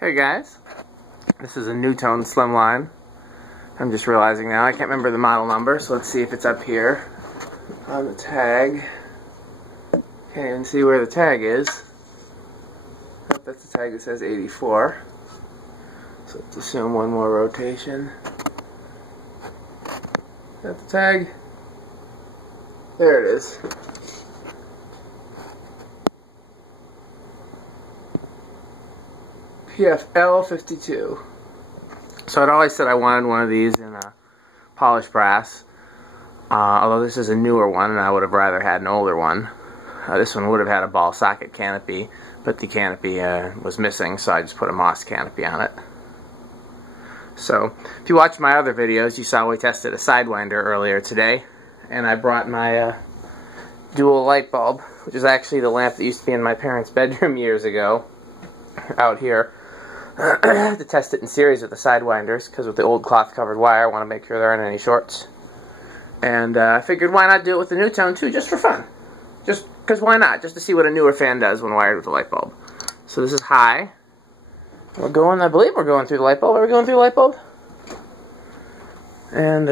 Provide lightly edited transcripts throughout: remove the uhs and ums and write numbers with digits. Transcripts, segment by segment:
Hey guys, this is a Nutone Slimline. I'm just realizing now I can't remember the model number, so let's see if it's up here on the tag. Can't even see where the tag is. Oh, that's the tag that says 84. So let's assume one more rotation. Is that the tag? There it is. PFL-52. So I'd always said I wanted one of these in polished brass, although this is a newer one and I would have rather had an older one. This one would have had a ball socket canopy, but the canopy was missing, so I just put a moss canopy on it. So if you watch my other videos, you saw we tested a Sidewinder earlier today, and I brought my dual light bulb, which is actually the lamp that used to be in my parents' bedroom years ago, out here. I have to test it in series with the Sidewinders, because with the old cloth-covered wire, I want to make sure there aren't any shorts. And I figured why not do it with the Nutone too, just for fun. Just because why not? Just to see what a newer fan does when wired with a light bulb. So this is high. We're going, I believe we're going through the light bulb. Are we going through the light bulb? And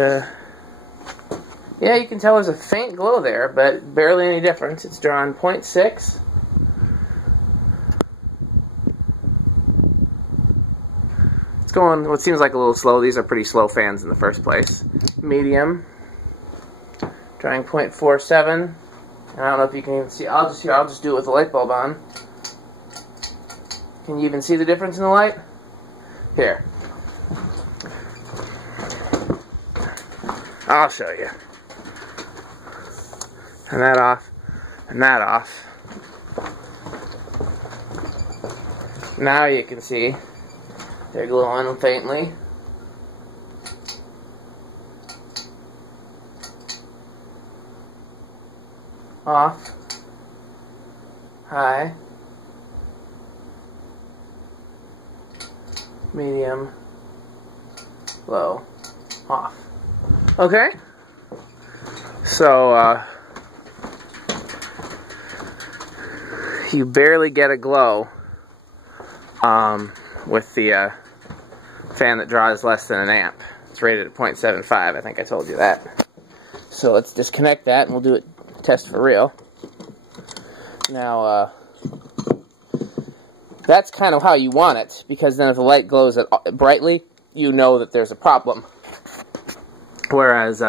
yeah, you can tell there's a faint glow there, but barely any difference. It's drawn 0.6. Going what seems like a little slow. These are pretty slow fans in the first place. Medium, drawing 0.47. I don't know if you can even see. I'll just do it with the light bulb on. Can you even see the difference in the light? Here, I'll show you. Turn that off, and that off. Now you can see. They're glowing faintly. Off. High. Medium. Low. Off. Okay? So, you barely get a glow with the fan that draws less than an amp. It's rated at 0.75, I think I told you that. So let's disconnect that and we'll do it test for real. Now, that's kind of how you want it, because then if the light glows brightly, you know that there's a problem. Whereas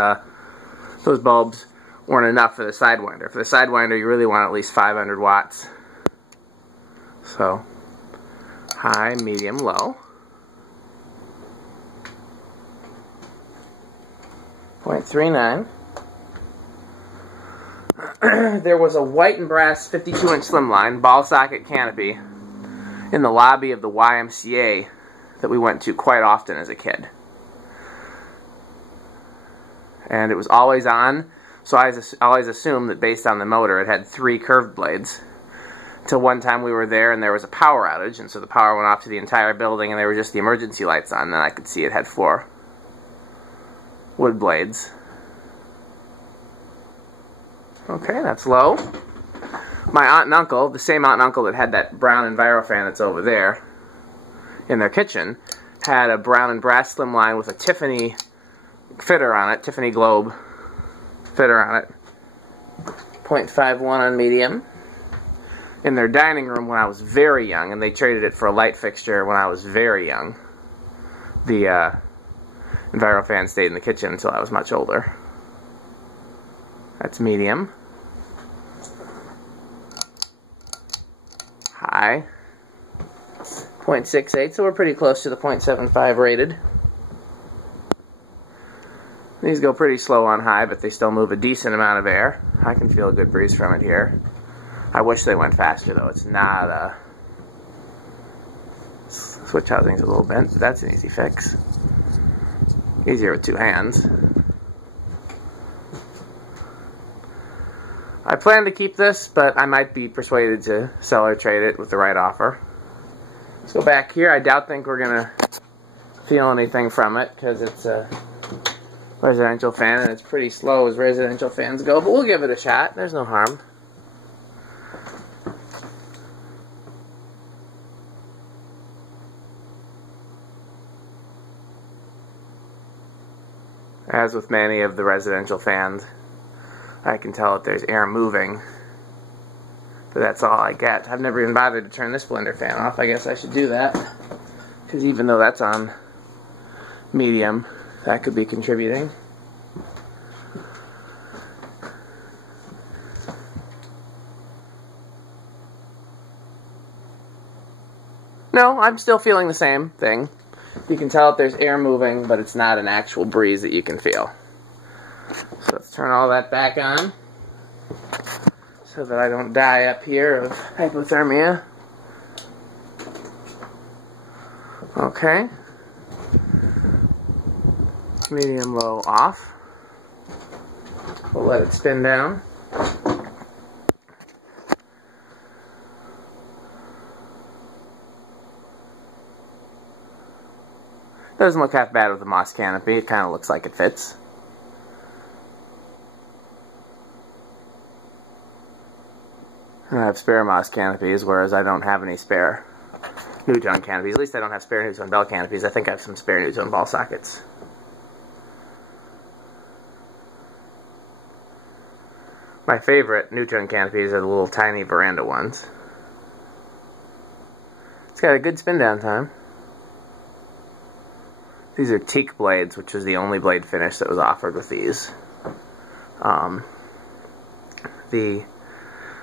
those bulbs weren't enough for the Sidewinder. For the Sidewinder, you really want at least 500 watts. So, high, medium, low. 0.39. There was a white and brass 52-inch slimline ball socket canopy in the lobby of the YMCA that we went to quite often as a kid. And it was always on, so I always assumed that based on the motor it had 3 curved blades. Till one time we were there and there was a power outage, and so the power went off to the entire building and there were just the emergency lights on, and then I could see it had 4 wood blades. Okay, that's low. My aunt and uncle, the same aunt and uncle that had that brown EnviroFan that's over there in their kitchen, had a brown and brass slimline with a Tiffany fitter on it, Tiffany globe fitter on it. 0.51 on medium. In their dining room when I was very young, and they traded it for a light fixture when I was very young. The EnviroFan stayed in the kitchen until I was much older. That's medium. High. 0.68, so we're pretty close to the 0.75 rated. These go pretty slow on high, but they still move a decent amount of air. I can feel a good breeze from it here. I wish they went faster, though. It's not switch housing's a little bent, but that's an easy fix. Easier with 2 hands. I plan to keep this, but I might be persuaded to sell or trade it with the right offer. Let's go back here. I think we're going to feel anything from it, because it's a residential fan, and it's pretty slow as residential fans go, but we'll give it a shot. There's no harm. As with many of the residential fans, I can tell that there's air moving, but that's all I get. I've never even bothered to turn this blender fan off. I guess I should do that, because even though that's on medium, that could be contributing. No, I'm still feeling the same thing. You can tell that there's air moving, but it's not an actual breeze that you can feel. So let's turn all that back on so that I don't die up here of hypothermia. Okay. Medium low off. We'll let it spin down. Doesn't look half bad with the moss canopy. It kind of looks like it fits. I have spare moss canopies, whereas I don't have any spare Nutone canopies. At least I don't have spare Nutone bell canopies. I think I have some spare Nutone ball sockets. My favorite Nutone canopies are the little tiny veranda ones. It's got a good spin down time. These are teak blades, which was the only blade finish that was offered with these. The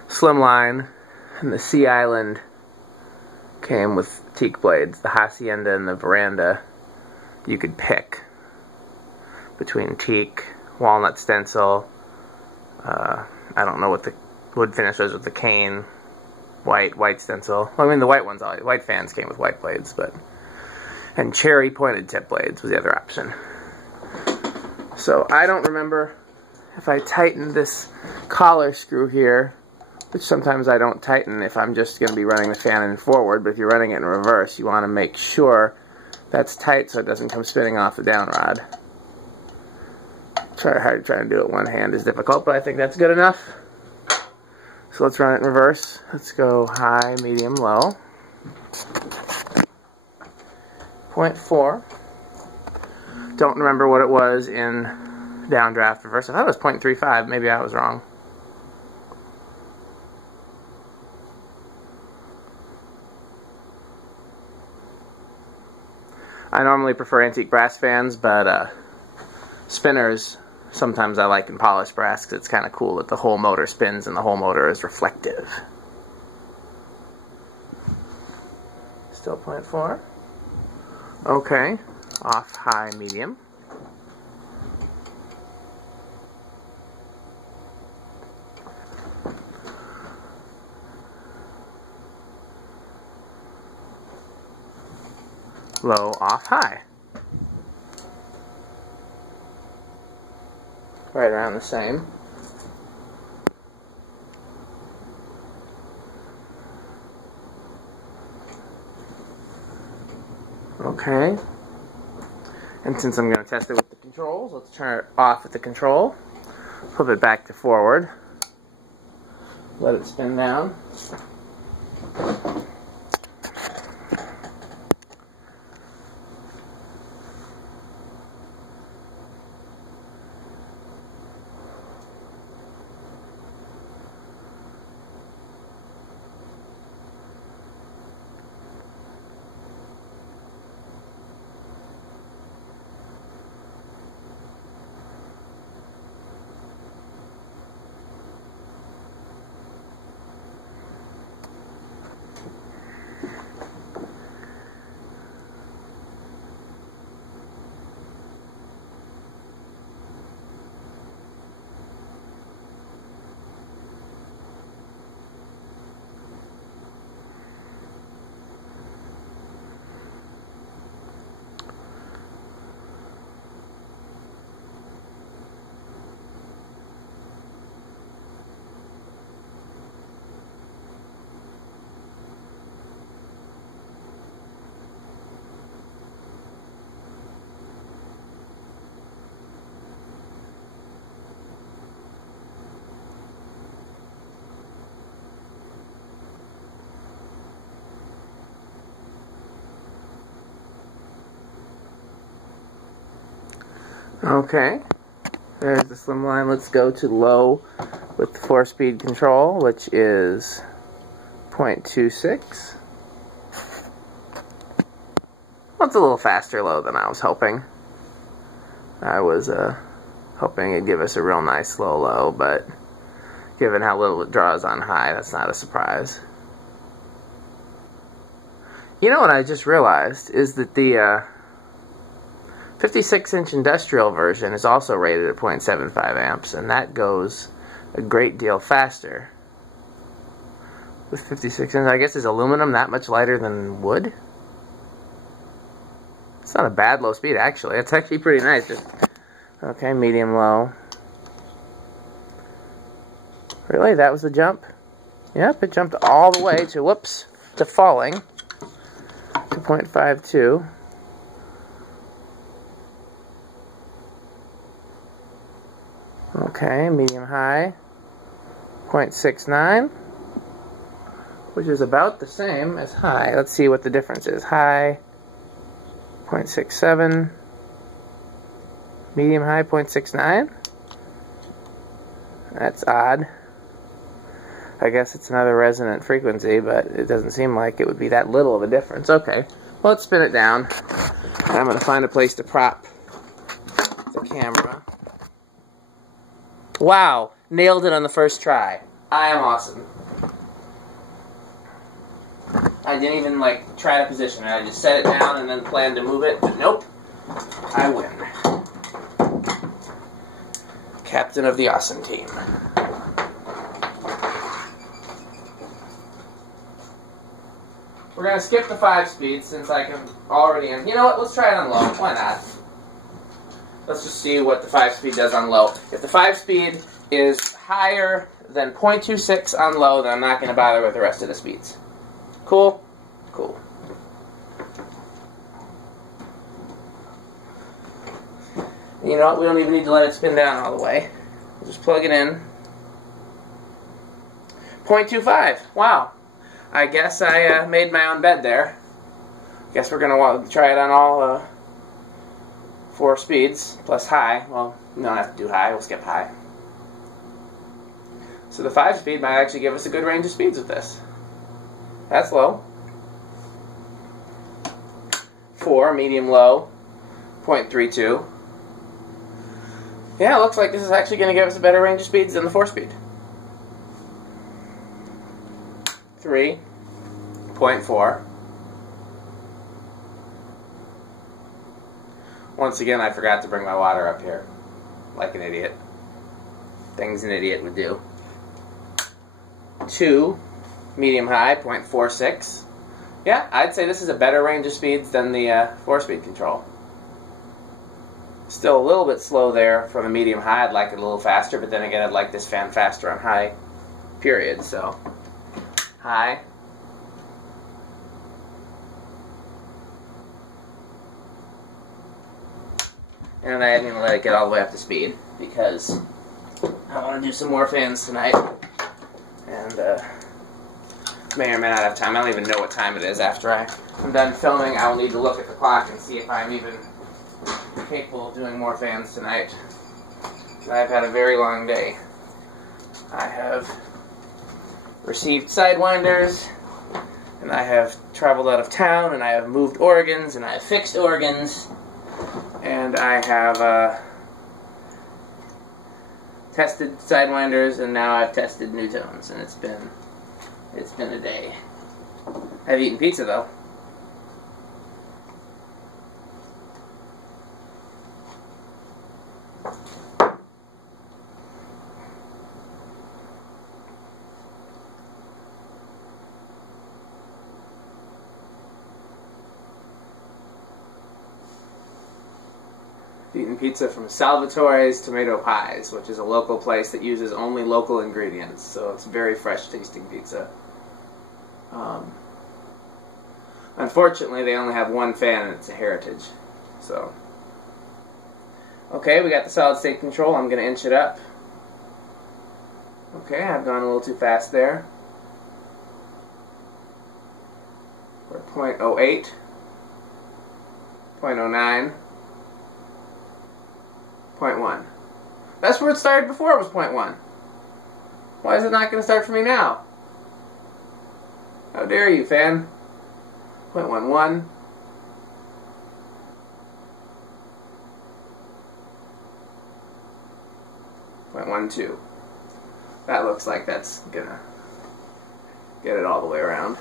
Slimline and the Sea Island came with teak blades. The Hacienda and the Veranda, you could pick between teak, walnut stencil, I don't know what the wood finish was with the cane, white stencil. Well, I mean, the white ones, white fans came with white blades, but... And cherry pointed tip blades was the other option. So I don't remember if I tightened this collar screw here, which sometimes I don't tighten if I'm just going to be running the fan in forward, but if you're running it in reverse, you want to make sure that's tight so it doesn't come spinning off the down rod. Trying to do it one hand is difficult, but I think that's good enough. So let's run it in reverse. Let's go high, medium, low. 0.4. Don't remember what it was in downdraft reverse. I thought it was 0.35. Maybe I was wrong. I normally prefer antique brass fans, but spinners sometimes I like in polished brass because it's kind of cool that the whole motor spins and the whole motor is reflective. Still 0.4. Okay, off high, medium. Low, off, high. Right around the same. Okay, and since I'm going to test it with the controls, let's turn it off with the control, flip it back to forward, let it spin down. Okay, there's the slimline. Let's go to low with the 4-speed control, which is 0.26. Well, it's a little faster low than I was hoping. I was hoping it'd give us a real nice slow low, but given how little it draws on high, that's not a surprise. You know what I just realized is that the 56-inch industrial version is also rated at 0.75 amps, and that goes a great deal faster. With 56 inch, I guess, is aluminum that much lighter than wood? It's not a bad low speed, actually. It's actually pretty nice. Just, okay, medium low. Really? That was the jump? Yep, it jumped all the way to, whoops, to falling. To 0.52. Okay, medium high. 0.69. Which is about the same as high. Let's see what the difference is. High, 0.67. Medium high, 0.69. That's odd. I guess it's another resonant frequency, but it doesn't seem like it would be that little of a difference. Okay, well, let's spin it down. And I'm going to find a place to prop the camera. Wow, nailed it on the first try. I am awesome. I didn't even, like, try to position it. I just set it down and then planned to move it, but nope. I win. Captain of the awesome team. We're going to skip the 5-speed since I can already... You know what? Let's try it on low. Why not? Let's just see what the 5-speed does on low. If the 5-speed is higher than 0.26 on low, then I'm not going to bother with the rest of the speeds. Cool? Cool. You know what? We don't even need to let it spin down all the way. We'll just plug it in. 0.25. Wow. I guess I made my own bed there. Guess we're going to want to try it on all 4 speeds, plus high. Well, we don't have to do high. We'll skip high. So the 5-speed might actually give us a good range of speeds with this. That's low. 4, medium low, 0.32. Yeah, it looks like this is actually going to give us a better range of speeds than the 4-speed. 3, 0.4. Once again, I forgot to bring my water up here. Like an idiot. Things an idiot would do. 2, medium high, 0.46. Yeah, I'd say this is a better range of speeds than the 4-speed control. Still a little bit slow there for the medium high. I'd like it a little faster, but then again, I'd like this fan faster on high, period. So, high. And I didn't even let it get all the way up to speed because I want to do some more fans tonight. And may or may not have time. I don't even know what time it is. After I'm done filming, I'll need to look at the clock and see if I'm even capable of doing more fans tonight. I've had a very long day. I have received sidewinders, and I have traveled out of town, and I have moved organs, and I have fixed organs, and I have tested sidewinders, and now I've tested Nutones, and it's been a day. I've eaten pizza though. Eaten pizza from Salvatore's Tomato Pies, which is a local place that uses only local ingredients, so it's very fresh tasting pizza. Unfortunately, they only have one fan and it's a Heritage. So, okay, we got the solid state control. I'm going to inch it up. Okay, I've gone a little too fast there. We're at 0.08, 0.09. 0.1. That's where it started before it was 0.1. Why is it not going to start for me now? How dare you, fan? 0.11. 0.12. That looks like that's gonna get it all the way around.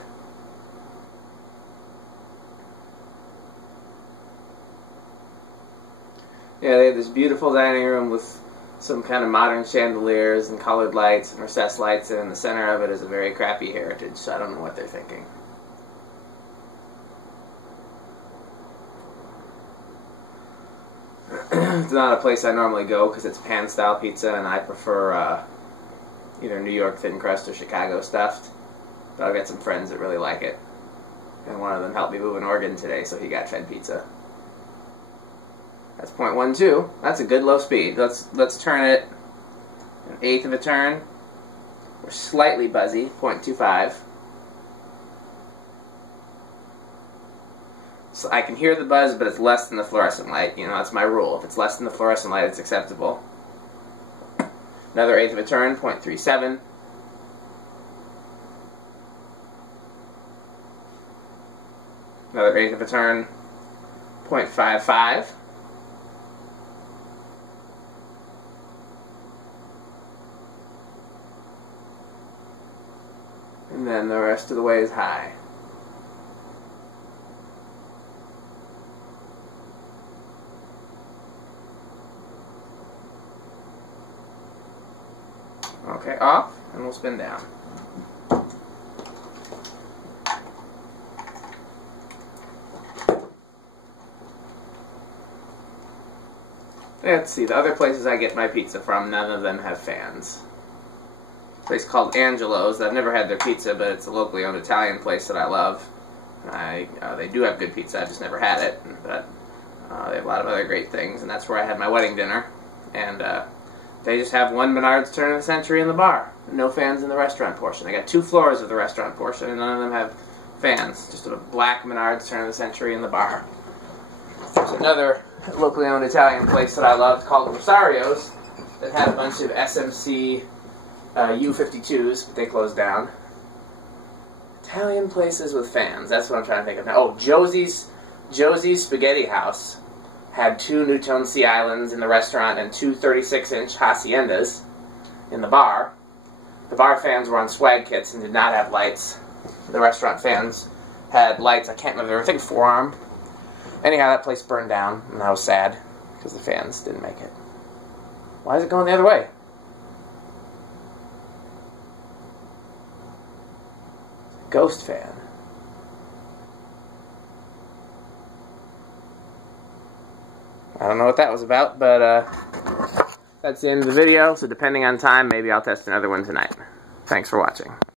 Yeah, they have this beautiful dining room with some kind of modern chandeliers and colored lights and recessed lights, and in the center of it is a very crappy Heritage, so I don't know what they're thinking. It's not a place I normally go because it's pan-style pizza, and I prefer either New York thin crust or Chicago stuffed. But I've got some friends that really like it, and one of them helped me move an organ today, so he got fed pizza. That's 0.12. That's a good low speed. Let's turn it an eighth of a turn. We're slightly buzzy, 0.25. So I can hear the buzz, but it's less than the fluorescent light. You know, that's my rule. If it's less than the fluorescent light, it's acceptable. Another eighth of a turn, 0.37. Another eighth of a turn, 0.55. And then the rest of the way is high. Okay, off, and we'll spin down. Let's see, the other places I get my pizza from, none of them have fans. A place called Angelo's. I've never had their pizza, but it's a locally owned Italian place that I love. They do have good pizza, I've just never had it. But they have a lot of other great things, and that's where I had my wedding dinner. And they just have one Menards turn of the century in the bar. No fans in the restaurant portion. They got 2 floors of the restaurant portion, and none of them have fans. Just a black Menards turn of the century in the bar. There's another locally owned Italian place that I loved called Rosario's that had a bunch of SMC U-52s, but they closed down. Italian places with fans. That's what I'm trying to think of now. Oh, Josie's Spaghetti House had 2 Nutone Sea Islands in the restaurant and 2 36-inch Haciendas in the bar. The bar fans were on swag kits and did not have lights. The restaurant fans had lights. I can't remember. I think forearm. Anyhow, that place burned down, and I was sad because the fans didn't make it. Why is it going the other way? Ghost fan. I don't know what that was about, but that's the end of the video, so depending on time, maybe I'll test another one tonight. Thanks for watching.